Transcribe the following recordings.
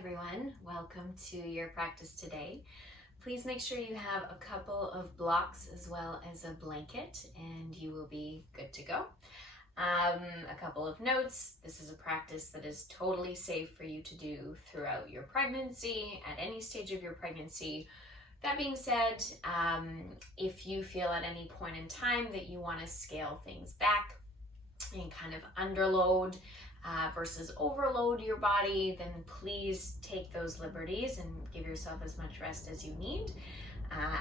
everyone, welcome to your practice today. Please make sure you have a couple of blocks as well as a blanket and you will be good to go. A couple of notes: this is a practice that is totally safe for you to do throughout your pregnancy, at any stage of your pregnancy. That being said, if you feel at any point in time that you want to scale things back and kind of underload versus overload your body, then please take those liberties and give yourself as much rest as you need.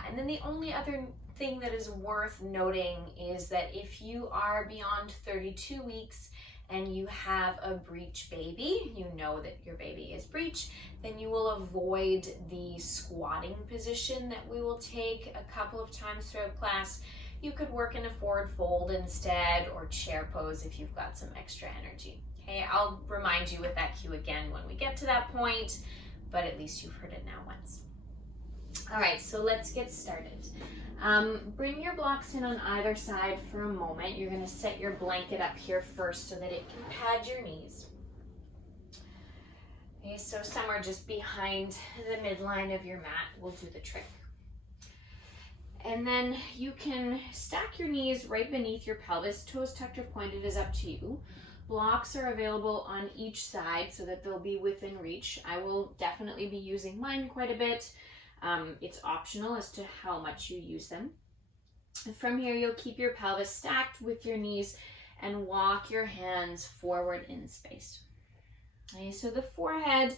And then the only other thing that is worth noting is that if you are beyond 32 weeks and you have a breech baby, you know that your baby is breech, then you will avoid the squatting position that we will take a couple of times throughout class. You could work in a forward fold instead, or chair pose if you've got some extra energy. Okay, I'll remind you with that cue again when we get to that point, but at least you've heard it now once. All right, so let's get started. Bring your blocks in on either side for a moment. You're going to set your blanket up here first so that it can pad your knees. Okay, so somewhere just behind the midline of your mat will do the trick. And then you can stack your knees right beneath your pelvis, toes tucked or pointed is up to you. Blocks are available on each side so that they'll be within reach. I will definitely be using mine quite a bit. It's optional as to how much you use them. And from here, you'll keep your pelvis stacked with your knees and walk your hands forward in space. Okay, so the forehead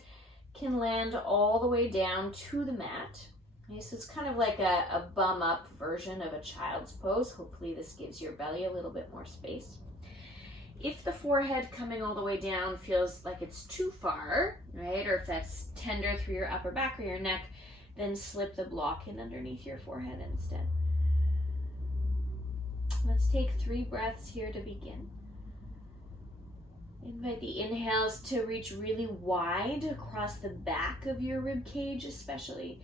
can land all the way down to the mat. Okay, so it's kind of like a bum up version of a child's pose. Hopefully this gives your belly a little bit more space. If the forehead coming all the way down feels like it's too far, right, or if that's tender through your upper back or your neck, then slip the block in underneath your forehead instead. Let's take 3 breaths here to begin. Invite the inhales to reach really wide across the back of your rib cage especially.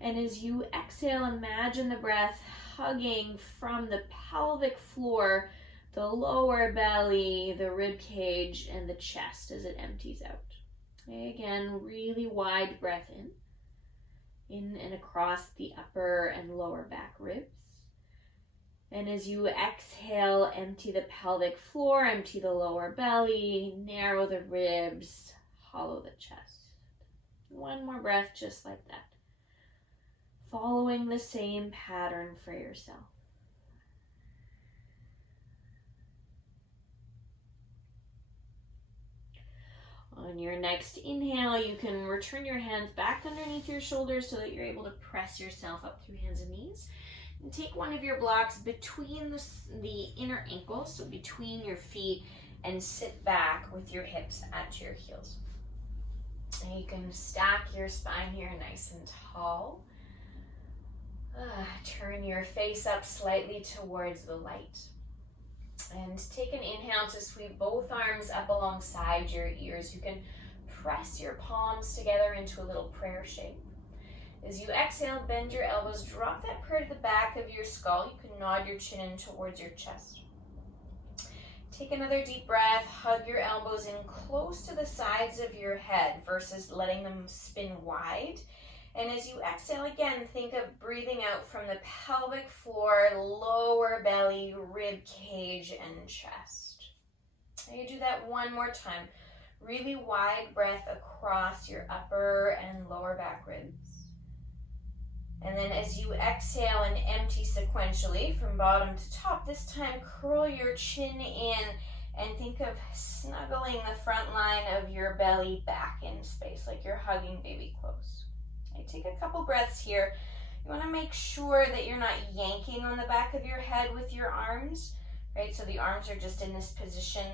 And as you exhale, imagine the breath hugging from the pelvic floor, the lower belly, the rib cage, and the chest as it empties out. Okay, again, really wide breath in and across the upper and lower back ribs. And as you exhale, empty the pelvic floor, empty the lower belly, narrow the ribs, hollow the chest. One more breath just like that. Following the same pattern for yourself. On your next inhale, you can return your hands back underneath your shoulders so that you're able to press yourself up through hands and knees. And take one of your blocks between the inner ankles, so between your feet, and sit back with your hips at your heels. And you can stack your spine here nice and tall. Turn your face up slightly towards the light. And take an inhale to sweep both arms up alongside your ears. You can press your palms together into a little prayer shape. As you exhale, bend your elbows, drop that prayer to the back of your skull. You can nod your chin in towards your chest. Take another deep breath, hug your elbows in close to the sides of your head versus letting them spin wide. And as you exhale again, think of breathing out from the pelvic floor, lower belly, rib cage, and chest. And you do that one more time. Really wide breath across your upper and lower back ribs. And then as you exhale and empty sequentially from bottom to top, this time curl your chin in and think of snuggling the front line of your belly back in space, like you're hugging baby close. Okay, take a couple breaths here. You want to make sure that you're not yanking on the back of your head with your arms, right? So the arms are just in this position.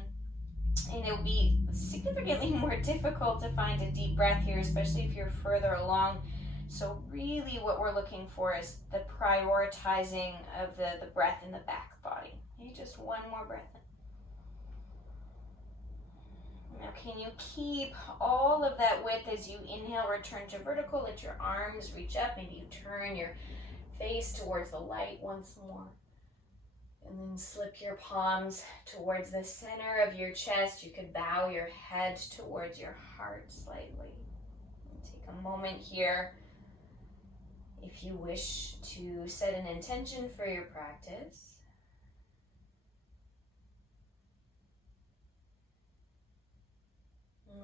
And it'll be significantly more difficult to find a deep breath here, especially if you're further along. So really what we're looking for is the prioritizing of the breath in the back body. Okay, just one more breath in. Now can you keep all of that width as you inhale, return to vertical, let your arms reach up, maybe you turn your face towards the light once more. And then slip your palms towards the center of your chest. You could bow your head towards your heart slightly. Take a moment here. If you wish to set an intention for your practice,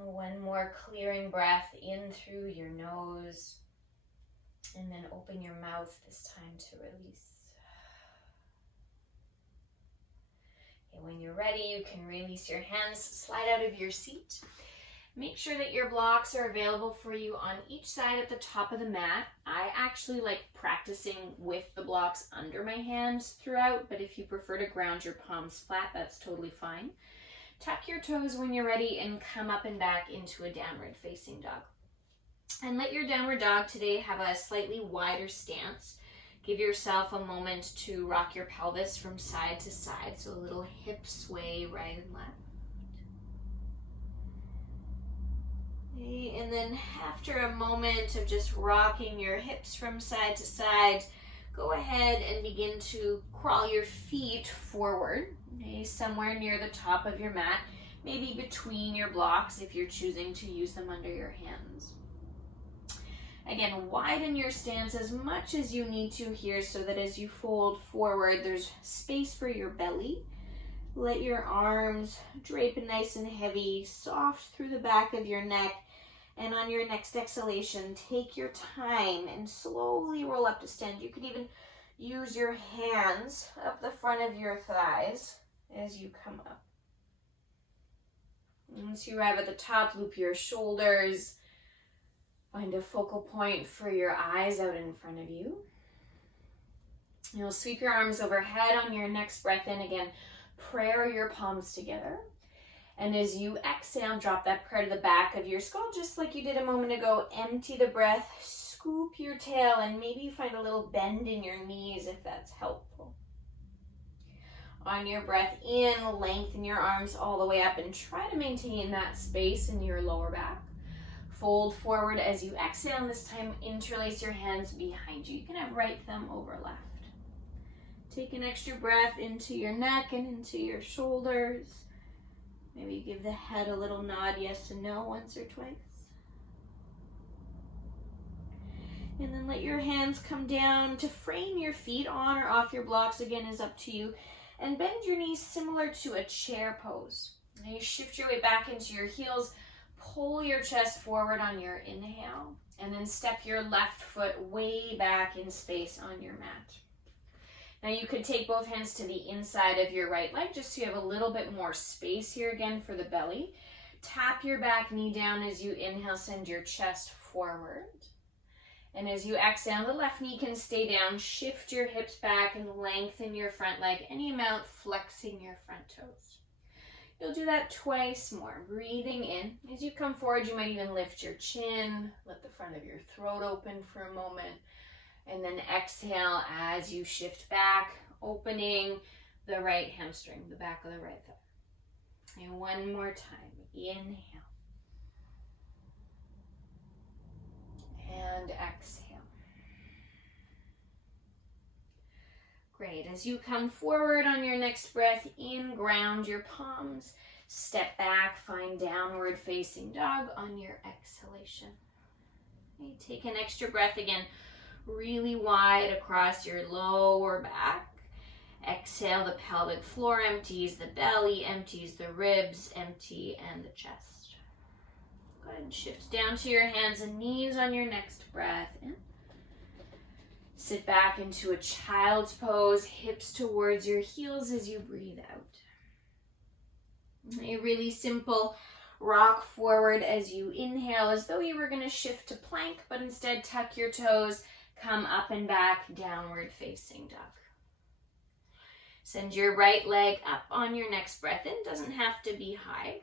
one more clearing breath in through your nose, and then open your mouth this time to release. Okay, when you're ready, you can release your hands, slide out of your seat. Make sure that your blocks are available for you on each side at the top of the mat. I actually like practicing with the blocks under my hands throughout, but if you prefer to ground your palms flat, that's totally fine. Tuck your toes when you're ready and come up and back into a downward facing dog. And let your downward dog today have a slightly wider stance. Give yourself a moment to rock your pelvis from side to side, so a little hip sway right and left. Okay, and then after a moment of just rocking your hips from side to side, go ahead and begin to crawl your feet forward, okay, somewhere near the top of your mat, maybe between your blocks if you're choosing to use them under your hands. Again, widen your stance as much as you need to here so that as you fold forward, there's space for your belly. Let your arms drape nice and heavy, soft through the back of your neck. And on your next exhalation, take your time and slowly roll up to stand. You could even use your hands up the front of your thighs as you come up. Once you arrive at the top, loop your shoulders. Find a focal point for your eyes out in front of you. You'll sweep your arms overhead on your next breath in. Again, prayer your palms together. And as you exhale, drop that prayer to the back of your skull, just like you did a moment ago. Empty the breath, scoop your tail, and maybe you find a little bend in your knees if that's helpful. On your breath in, lengthen your arms all the way up and try to maintain that space in your lower back. Fold forward as you exhale, and this time interlace your hands behind you. You can have right thumb over left. Take an extra breath into your neck and into your shoulders. Maybe give the head a little nod, yes and no, once or twice. And then let your hands come down to frame your feet on or off your blocks. Again, is up to you. And bend your knees similar to a chair pose. Now you shift your way back into your heels. Pull your chest forward on your inhale, and then step your left foot way back in space on your mat. Now you could take both hands to the inside of your right leg just so you have a little bit more space here again for the belly. Tap your back knee down as you inhale, send your chest forward. And as you exhale, the left knee can stay down. Shift your hips back and lengthen your front leg any amount, flexing your front toes. You'll do that twice more. Breathing in. As you come forward, you might even lift your chin, let the front of your throat open for a moment, and then exhale as you shift back, opening the right hamstring, the back of the right thigh. And one more time. Inhale. And exhale. Great. As you come forward on your next breath in, ground your palms, step back, find downward facing dog on your exhalation. Okay, take an extra breath again, really wide across your lower back. Exhale, the pelvic floor empties, the belly empties, the ribs empty, and the chest. Go ahead and shift down to your hands and knees on your next breath in. Sit back into a child's pose, hips towards your heels as you breathe out. A really simple rock forward as you inhale, as though you were going to shift to plank, but instead tuck your toes, come up and back, downward facing dog. Send your right leg up on your next breath in, doesn't have to be high.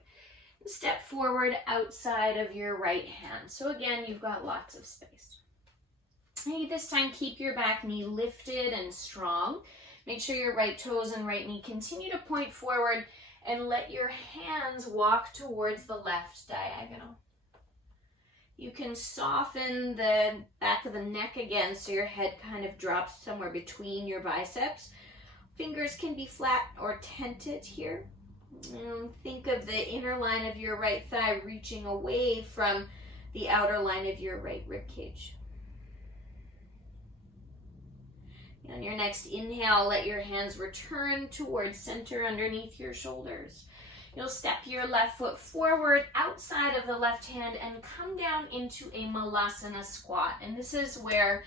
Step forward outside of your right hand. So again, you've got lots of space. Hey, this time keep your back knee lifted and strong. Make sure your right toes and right knee continue to point forward, and let your hands walk towards the left diagonal. You can soften the back of the neck again so your head kind of drops somewhere between your biceps. Fingers can be flat or tented here. Think of the inner line of your right thigh reaching away from the outer line of your right rib cage. On your next inhale, let your hands return towards center underneath your shoulders. You'll step your left foot forward outside of the left hand and come down into a Malasana squat. And this is where,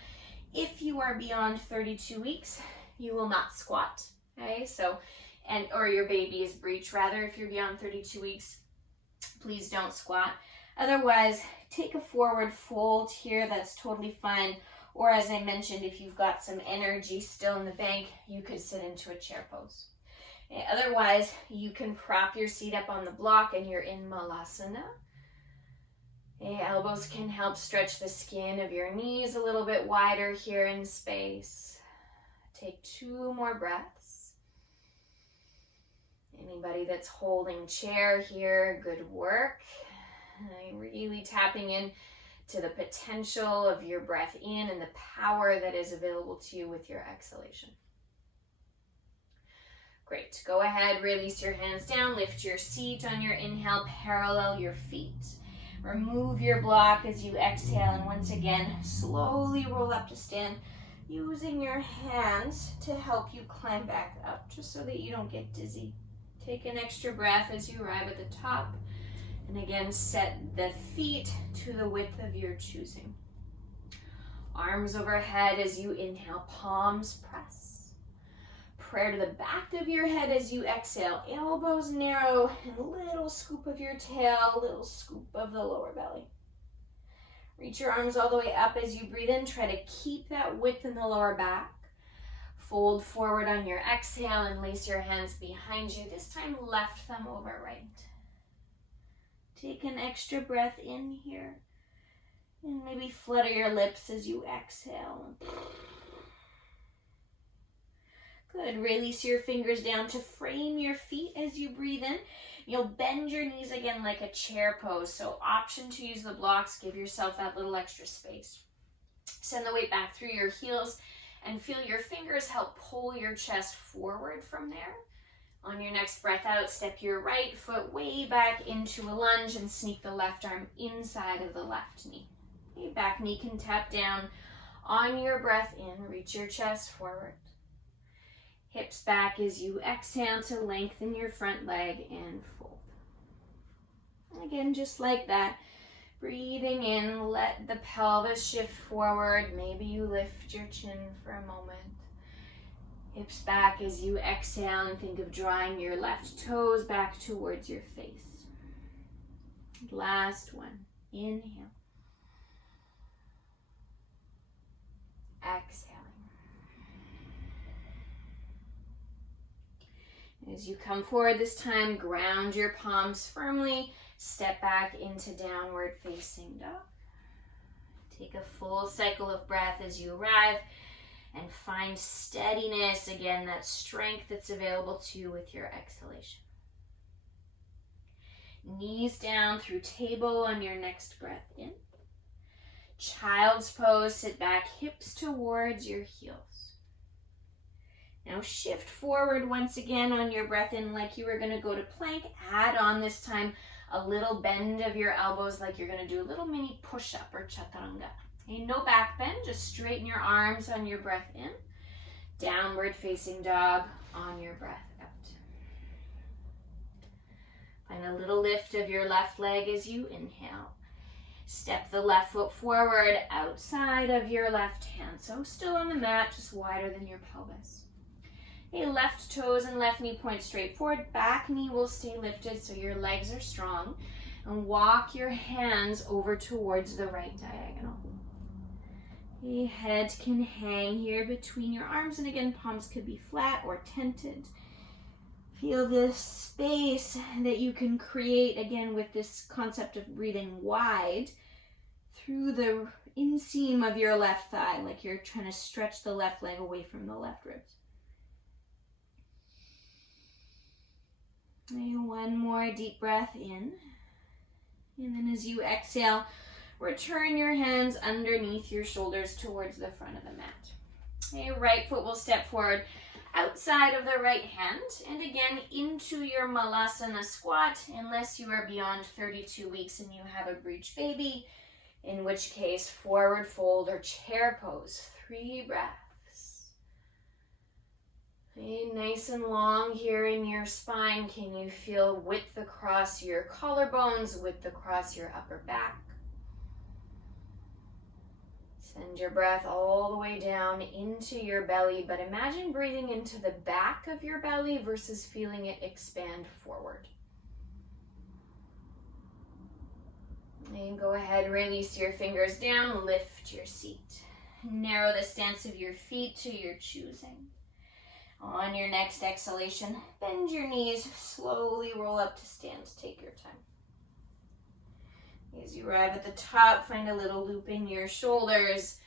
if you are beyond 32 weeks, you will not squat. Okay, so, or your baby is breech rather. If you're beyond 32 weeks, please don't squat. Otherwise, take a forward fold here. That's totally fine. Or as I mentioned, if you've got some energy still in the bank, you could sit into a chair pose. Okay, otherwise, you can prop your seat up on the block and you're in Malasana. Okay, elbows can help stretch the skin of your knees a little bit wider here in space. Take 2 more breaths. Anybody that's holding chair here, good work. Really tapping in to the potential of your breath in and the power that is available to you with your exhalation. Great. Go ahead, release your hands down, lift your seat on your inhale, parallel your feet. Remove your block as you exhale, and once again, slowly roll up to stand, using your hands to help you climb back up, just so that you don't get dizzy. Take an extra breath as you arrive at the top. And again, set the feet to the width of your choosing. Arms overhead as you inhale, palms press. Prayer to the back of your head as you exhale, elbows narrow, and a little scoop of your tail, little scoop of the lower belly. Reach your arms all the way up as you breathe in. Try to keep that width in the lower back. Fold forward on your exhale and lace your hands behind you. This time, left thumb over right. Take an extra breath in here. And maybe flutter your lips as you exhale. Good. Release your fingers down to frame your feet as you breathe in. You'll bend your knees again like a chair pose. So option to use the blocks. Give yourself that little extra space. Send the weight back through your heels and feel your fingers help pull your chest forward from there. On your next breath out, step your right foot way back into a lunge and sneak the left arm inside of the left knee. Okay, back knee can tap down. On your breath in, reach your chest forward. Hips back as you exhale to lengthen your front leg and fold. Again, just like that. Breathing in, let the pelvis shift forward. Maybe you lift your chin for a moment. Hips back as you exhale and think of drawing your left toes back towards your face. Last one. Inhale. Exhaling. As you come forward this time, ground your palms firmly. Step back into downward facing dog. Take a full cycle of breath as you arrive. And find steadiness, again, that strength that's available to you with your exhalation. Knees down through table on your next breath in. Child's pose, sit back, hips towards your heels. Now shift forward once again on your breath in like you were going to go to plank. Add on this time a little bend of your elbows like you're going to do a little mini push-up or chaturanga. Okay, no back bend, just straighten your arms on your breath in. Downward facing dog on your breath out. Find a little lift of your left leg as you inhale. Step the left foot forward outside of your left hand. So still on the mat, just wider than your pelvis. Okay, left toes and left knee point straight forward. Back knee will stay lifted so your legs are strong. And walk your hands over towards the right diagonal. The head can hang here between your arms, and again, palms could be flat or tented. Feel this space that you can create, again, with this concept of breathing wide through the inseam of your left thigh, like you're trying to stretch the left leg away from the left ribs. And one more deep breath in. And then as you exhale, return your hands underneath your shoulders towards the front of the mat. Okay, right foot will step forward outside of the right hand and again into your Malasana squat unless you are beyond 32 weeks and you have a breech baby. In which case, forward fold or chair pose. 3 breaths. Okay, nice and long here in your spine. Can you feel width across your collarbones, width across your upper back? Send your breath all the way down into your belly, but imagine breathing into the back of your belly versus feeling it expand forward. And go ahead, release your fingers down, lift your seat. Narrow the stance of your feet to your choosing. On your next exhalation, bend your knees, slowly roll up to stand. Take your time. As you arrive at the top, find a little loop in your shoulders.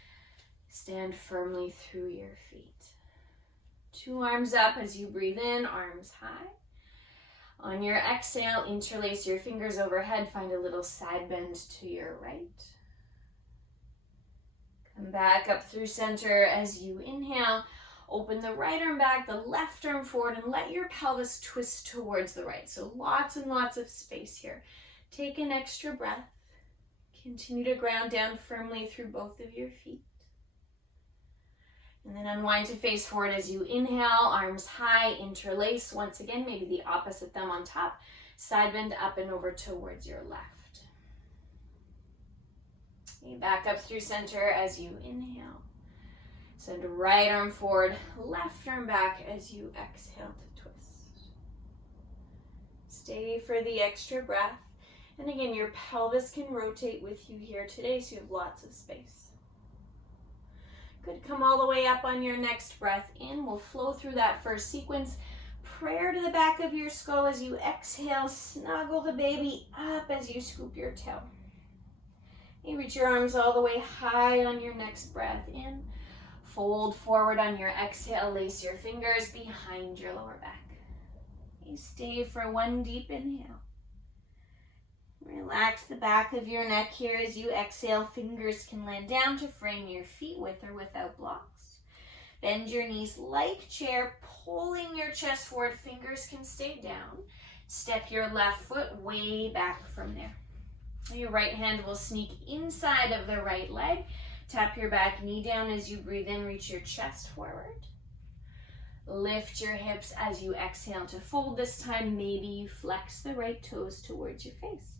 Stand firmly through your feet. 2 arms up as you breathe in, arms high. On your exhale, interlace your fingers overhead. Find a little side bend to your right. Come back up through center as you inhale. Open the right arm back, the left arm forward, and let your pelvis twist towards the right. So lots and lots of space here. Take an extra breath. Continue to ground down firmly through both of your feet. And then unwind to face forward as you inhale, arms high, interlace. Once again, maybe the opposite thumb on top. Side bend up and over towards your left. Okay, back up through center as you inhale. Send right arm forward, left arm back as you exhale to twist. Stay for the extra breath. And again, your pelvis can rotate with you here today, so you have lots of space. Good, come all the way up on your next breath in. We'll flow through that first sequence. Prayer to the back of your skull as you exhale. Snuggle the baby up as you scoop your toe. You reach your arms all the way high on your next breath in. Fold forward on your exhale. Lace your fingers behind your lower back. You stay for 1 deep inhale. Relax the back of your neck here as you exhale. Fingers can land down to frame your feet with or without blocks. Bend your knees like chair, pulling your chest forward. Fingers can stay down. Step your left foot way back from there. Your right hand will sneak inside of the right leg. Tap your back knee down as you breathe in. Reach your chest forward. Lift your hips as you exhale to fold. This time, maybe you flex the right toes towards your face.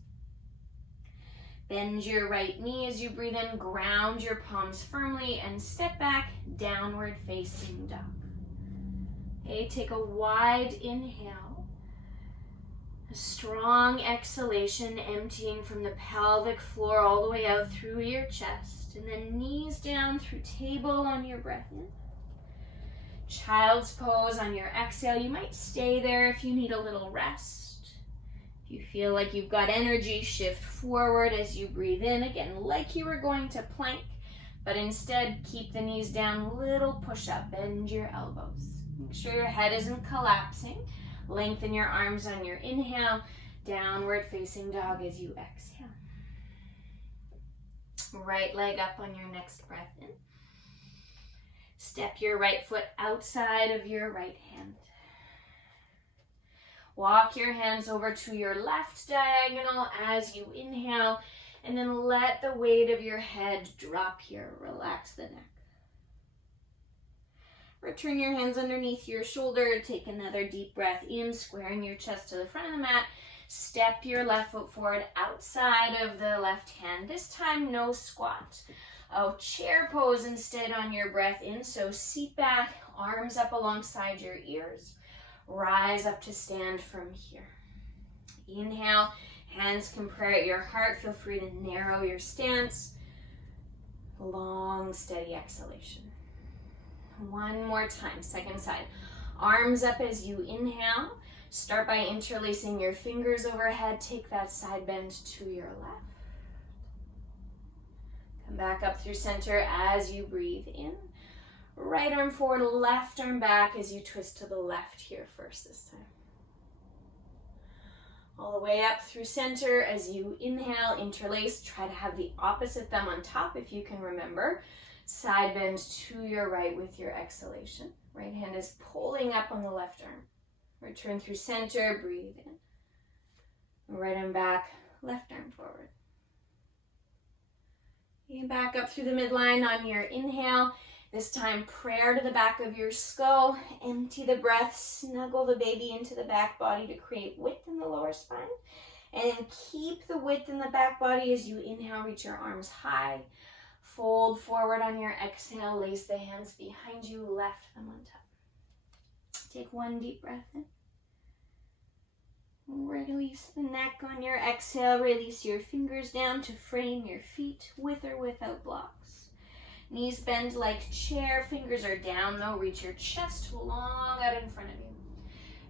Bend your right knee as you breathe in, ground your palms firmly, and step back, downward facing dog. Okay, take a wide inhale, a strong exhalation, emptying from the pelvic floor all the way out through your chest, and then knees down through table on your breath in. Child's pose on your exhale. You might stay there if you need a little rest. If you feel like you've got energy, shift forward as you breathe in. Again, like you were going to plank, but instead keep the knees down, little push up, bend your elbows. Make sure your head isn't collapsing. Lengthen your arms on your inhale, downward facing dog as you exhale. Right leg up on your next breath in. Step your right foot outside of your right hand. Walk your hands over to your left diagonal as you inhale, and then let the weight of your head drop here. Relax the neck. Return your hands underneath your shoulder. Take another deep breath in, squaring your chest to the front of the mat. Step your left foot forward outside of the left hand. This time, no squat. Chair pose instead on your breath in. So seat back, arms up alongside your ears. Rise up to stand from here. Inhale, hands can pray at your heart. Feel free to narrow your stance. Long, steady exhalation. One more time, second side. Arms up as you inhale. Start by interlacing your fingers overhead. Take that side bend to your left. Come back up through center as you breathe in. Right arm forward, left arm back as you twist to the left here first this time. All the way up through center as you inhale, interlace. Try to have the opposite thumb on top if you can remember. Side bend to your right with your exhalation. Right hand is pulling up on the left arm. Return through center, breathe in. Right arm back, left arm forward. Okay, back up through the midline on your inhale. This time, prayer to the back of your skull. Empty the breath, snuggle the baby into the back body to create width in the lower spine. And then keep the width in the back body as you inhale, reach your arms high. Fold forward on your exhale, lace the hands behind you, left them on top. Take one deep breath in. Release the neck on your exhale, release your fingers down to frame your feet with or without blocks. Knees bend like chair, fingers are down though, reach your chest long out in front of you.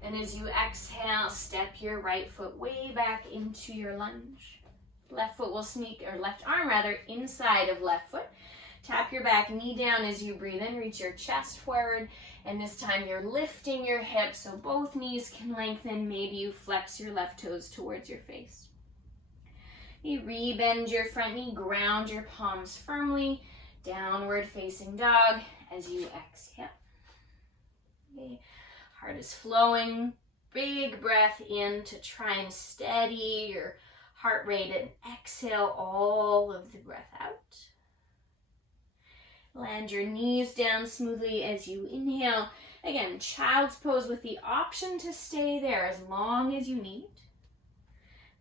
And as you exhale, step your right foot way back into your lunge. Left foot will sneak, or left arm rather, inside of left foot. Tap your back knee down as you breathe in, reach your chest forward. And this time you're lifting your hips so both knees can lengthen. Maybe you flex your left toes towards your face. You rebend your front knee, ground your palms firmly. Downward facing dog as you exhale. Okay. Heart is flowing. Big breath in to try and steady your heart rate, and exhale all of the breath out. Land your knees down smoothly as you inhale. Again, child's pose with the option to stay there as long as you need.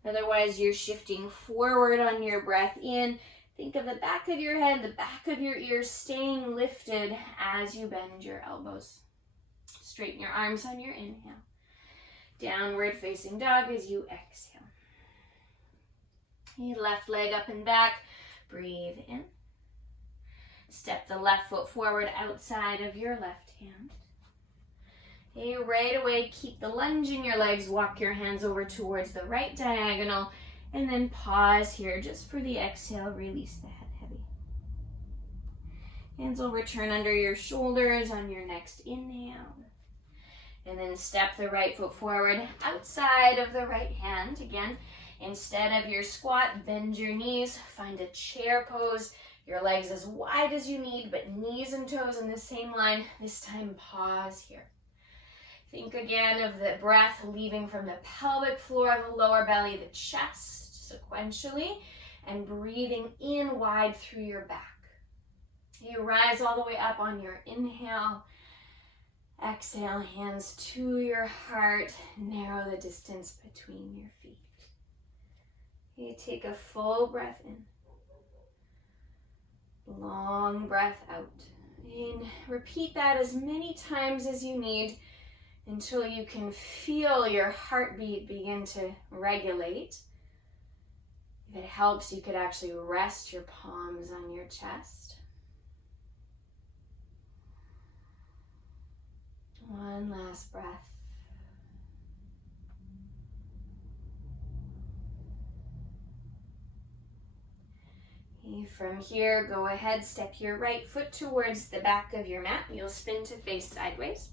Otherwise, you're shifting forward on your breath in. Think of the back of your head, the back of your ears staying lifted as you bend your elbows. Straighten your arms on your inhale. Downward facing dog as you exhale. Left leg up and back. Breathe in. Step the left foot forward outside of your left hand. Okay, right away, keep the lunge in your legs. Walk your hands over towards the right diagonal. And then pause here just for the exhale. Release the head heavy. Hands will return under your shoulders on your next inhale. And then step the right foot forward outside of the right hand. Again, instead of your squat, bend your knees. Find a chair pose. Your legs as wide as you need, but knees and toes in the same line. This time, pause here. Think again of the breath leaving from the pelvic floor, the lower belly, the chest, sequentially, and breathing in wide through your back. You rise all the way up on your inhale. Exhale, hands to your heart. Narrow the distance between your feet. You take a full breath in. Long breath out. And repeat that as many times as you need until you can feel your heartbeat begin to regulate. If it helps, you could actually rest your palms on your chest. One last breath. From here, go ahead, step your right foot towards the back of your mat. You'll spin to face sideways.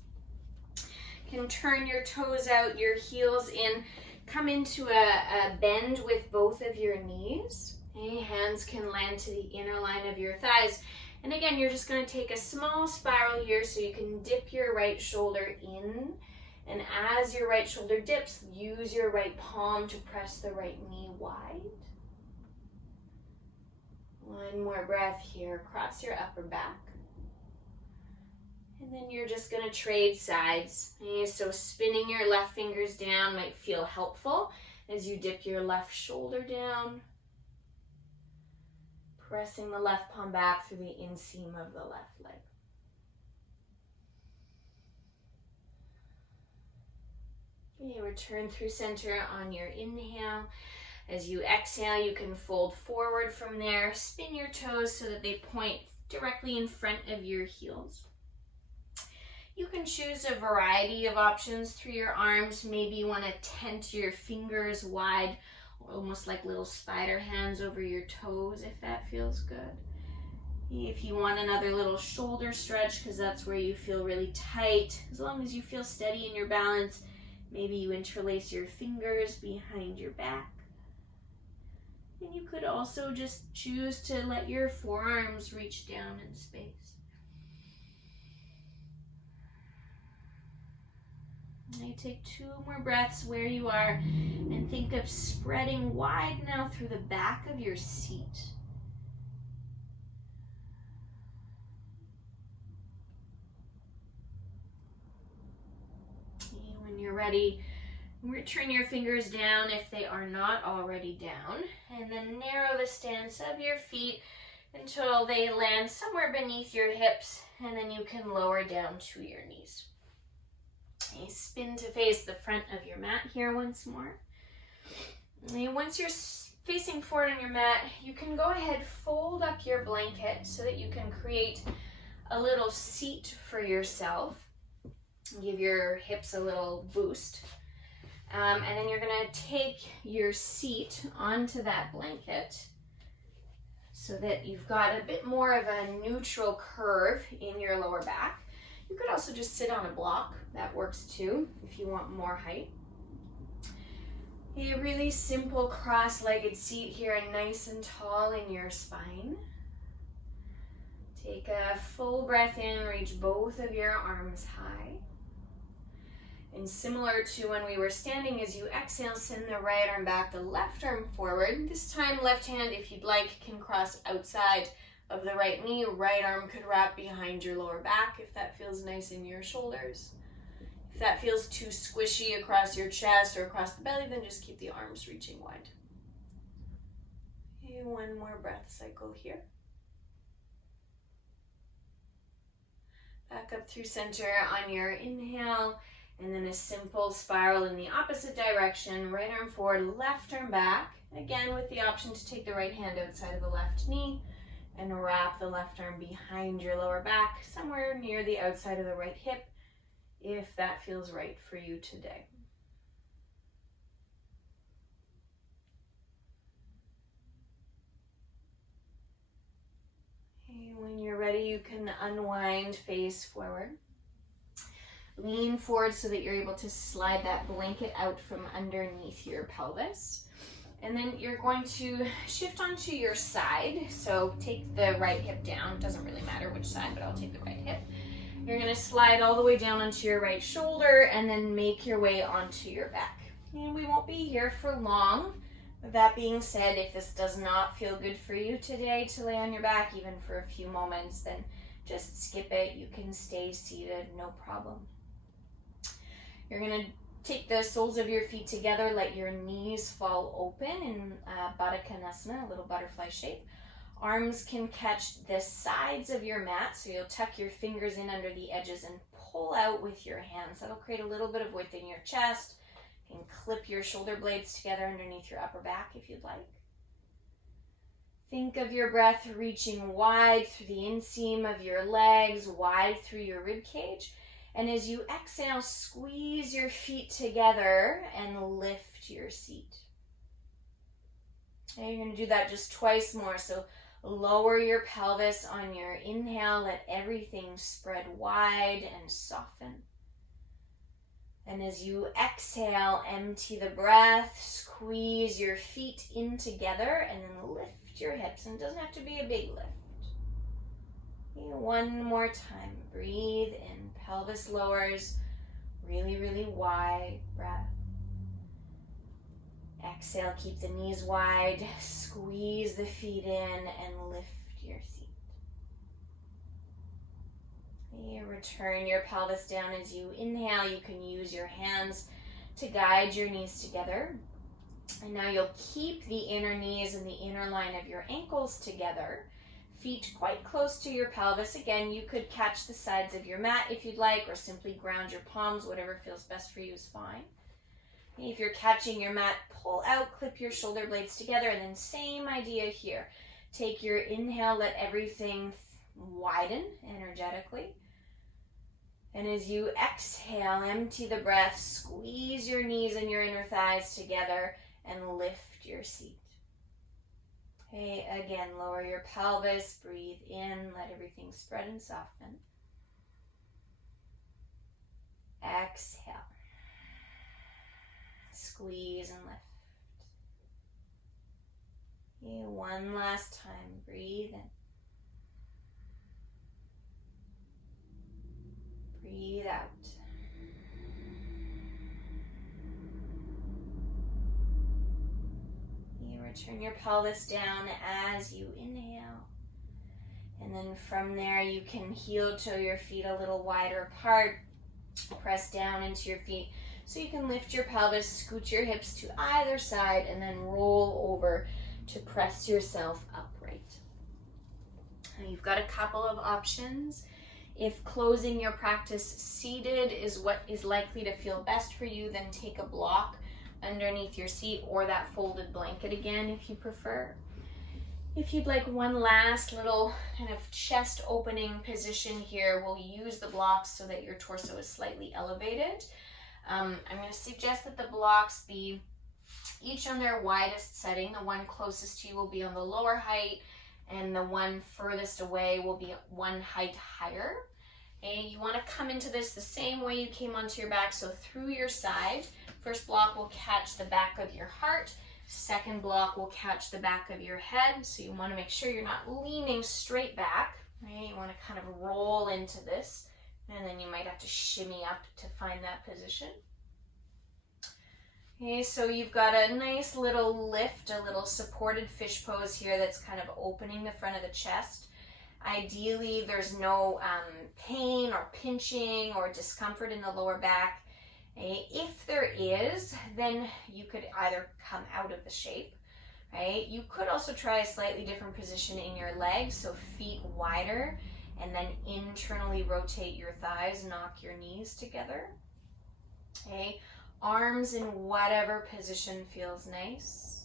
You can turn your toes out, your heels in. Come into a bend with both of your knees. Okay, hands can land to the inner line of your thighs. And again, you're just going to take a small spiral here so you can dip your right shoulder in. And as your right shoulder dips, use your right palm to press the right knee wide. One more breath here, across your upper back. And then you're just going to trade sides. Okay, so spinning your left fingers down might feel helpful as you dip your left shoulder down. Pressing the left palm back through the inseam of the left leg. Okay, return through center on your inhale. As you exhale, you can fold forward from there. Spin your toes so that they point directly in front of your heels. You can choose a variety of options through your arms. Maybe you want to tent your fingers wide, almost like little spider hands over your toes, if that feels good. If you want another little shoulder stretch, because that's where you feel really tight, as long as you feel steady in your balance, maybe you interlace your fingers behind your back. And you could also just choose to let your forearms reach down in space. Now you take 2 more breaths where you are and think of spreading wide now through the back of your seat. ready, return your fingers down if they are not already down, and then narrow the stance of your feet until they land somewhere beneath your hips, and then you can lower down to your knees. You spin to face the front of your mat here once more. And once you're facing forward on your mat, you can go ahead, fold up your blanket so that you can create a little seat for yourself. Give your hips a little boost. And then you're going to take your seat onto that blanket so that you've got a bit more of a neutral curve in your lower back. You could also just sit on a block. That works too if you want more height. A really simple cross-legged seat here, nice and tall in your spine. Take a full breath in, reach both of your arms high. And similar to when we were standing, as you exhale, send the right arm back, the left arm forward. This time, left hand, if you'd like, can cross outside of the right knee. Right arm could wrap behind your lower back if that feels nice in your shoulders. If that feels too squishy across your chest or across the belly, then just keep the arms reaching wide. Okay, one more breath cycle here. Back up through center on your inhale, and then a simple spiral in the opposite direction. Right arm forward, left arm back. Again, with the option to take the right hand outside of the left knee and wrap the left arm behind your lower back, somewhere near the outside of the right hip, if that feels right for you today. Okay, when you're ready, you can unwind, face forward. Lean forward so that you're able to slide that blanket out from underneath your pelvis. And then you're going to shift onto your side. So take the right hip down. It doesn't really matter which side, but I'll take the right hip. You're going to slide all the way down onto your right shoulder and then make your way onto your back. And we won't be here for long. With that being said, if this does not feel good for you today to lay on your back, even for a few moments, then just skip it. You can stay seated, no problem. You're going to take the soles of your feet together, let your knees fall open in Baddha Konasana, a little butterfly shape. Arms can catch the sides of your mat, so you'll tuck your fingers in under the edges and pull out with your hands. That'll create a little bit of width in your chest. You can clip your shoulder blades together underneath your upper back if you'd like. Think of your breath reaching wide through the inseam of your legs, wide through your rib cage. And as you exhale, squeeze your feet together and lift your seat. And you're going to do that just twice more. So lower your pelvis on your inhale. Let everything spread wide and soften. And as you exhale, empty the breath. Squeeze your feet in together and then lift your hips. And it doesn't have to be a big lift. Okay, one more time. Breathe in. Pelvis lowers, really, really wide breath. Exhale, keep the knees wide, squeeze the feet in, and lift your seat. Okay, return your pelvis down as you inhale. You can use your hands to guide your knees together. And now you'll keep the inner knees and the inner line of your ankles together. Feet quite close to your pelvis. Again, you could catch the sides of your mat if you'd like, or simply ground your palms. Whatever feels best for you is fine. Okay, if you're catching your mat, pull out, clip your shoulder blades together, and then same idea here. Take your inhale, let everything widen energetically. And as you exhale, empty the breath, squeeze your knees and your inner thighs together, and lift your seat. Okay, again, lower your pelvis, breathe in, let everything spread and soften. Exhale. Squeeze and lift. Okay, one last time, breathe in. Breathe out. Return your pelvis down as you inhale. And then from there, you can heel toe your feet a little wider apart. Press down into your feet. So you can lift your pelvis, scoot your hips to either side, and then roll over to press yourself upright. Now you've got a couple of options. If closing your practice seated is what is likely to feel best for you, then take a block underneath your seat or that folded blanket again if you prefer. If you'd like one last little kind of chest opening position here, we'll use the blocks so that your torso is slightly elevated. I'm going to suggest that the blocks be each on their widest setting. The one closest to you will be on the lower height, and the one furthest away will be one height higher. And you want to come into this the same way you came onto your back, so through your side. First block will catch the back of your heart. Second block will catch the back of your head, so you want to make sure you're not leaning straight back, right? You want to kind of roll into this, and then you might have to shimmy up to find that position. Okay, so you've got a nice little lift, a little supported fish pose here that's kind of opening the front of the chest. Ideally, there's no pain or pinching or discomfort in the lower back. If there is, then you could either come out of the shape, right? You could also try a slightly different position in your legs, so feet wider, and then internally rotate your thighs, knock your knees together. Okay, arms in whatever position feels nice.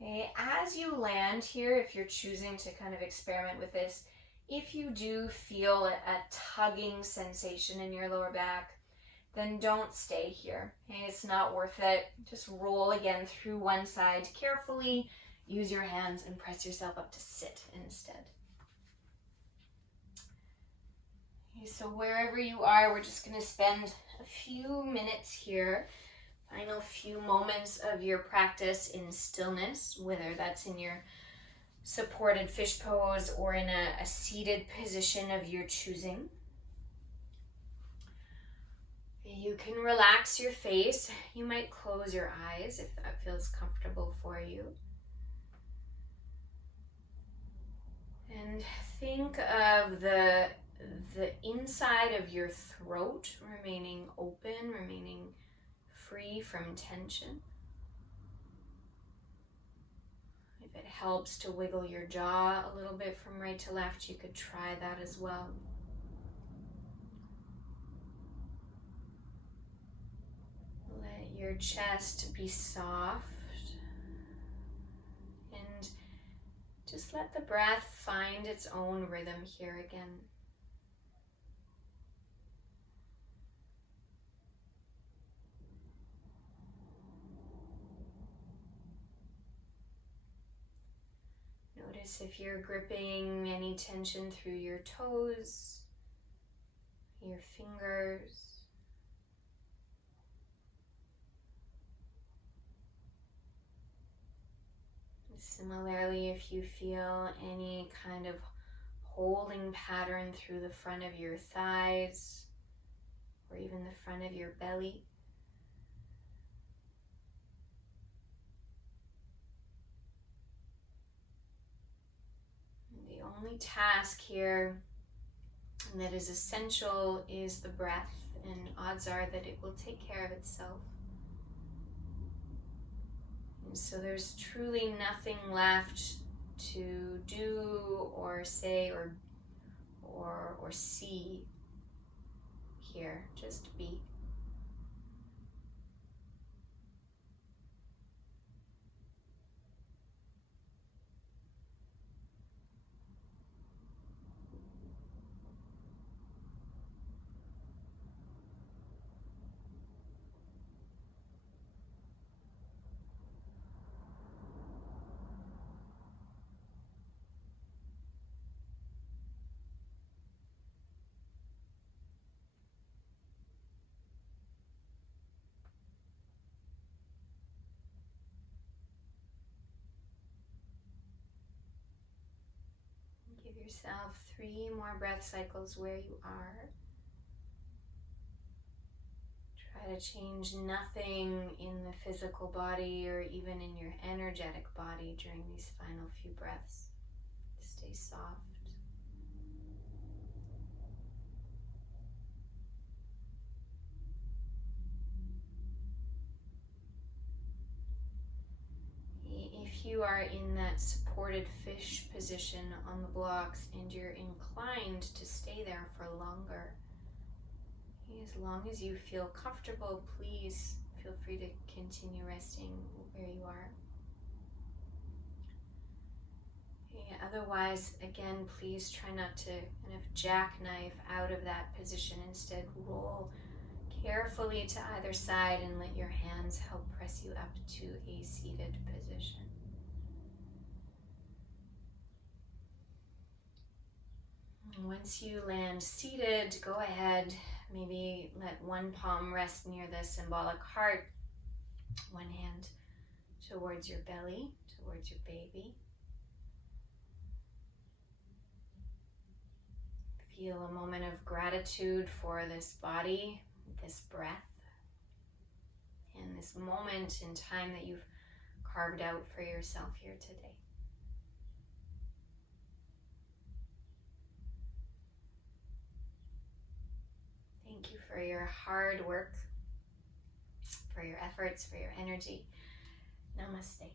Okay, as you land here, if you're choosing to kind of experiment with this, if you do feel a tugging sensation in your lower back, then don't stay here. Okay, it's not worth it. Just roll again through one side carefully. Use your hands and press yourself up to sit instead. Okay, so wherever you are, we're just going to spend a few minutes here. Final few moments of your practice in stillness, whether that's in your supported fish pose or in a seated position of your choosing. You can relax your face. You might close your eyes if that feels comfortable for you. And think of the inside of your throat remaining open, remaining free from tension. If it helps to wiggle your jaw a little bit from right to left, you could try that as well. Let your chest be soft, and just let the breath find its own rhythm here again. Notice if you're gripping any tension through your toes, your fingers. Similarly, if you feel any kind of holding pattern through the front of your thighs or even the front of your belly. The only task here that is essential is the breath, and odds are that it will take care of itself. And so there's truly nothing left to do or say or see here. Just be. Give yourself 3 more breath cycles where you are. Try to change nothing in the physical body or even in your energetic body during these final few breaths. Stay soft. you are in that supported fish position on the blocks and you're inclined to stay there for longer, as long as you feel comfortable, please feel free to continue resting where you are. Otherwise, again, please try not to kind of jackknife out of that position. Instead, roll carefully to either side and let your hands help press you up to a seated position. Once you land seated, go ahead, maybe let one palm rest near the symbolic heart, one hand towards your belly, towards your baby. Feel a moment of gratitude for this body, this breath, and this moment in time that you've carved out for yourself here today. Thank you for your hard work, for your efforts, for your energy. Namaste.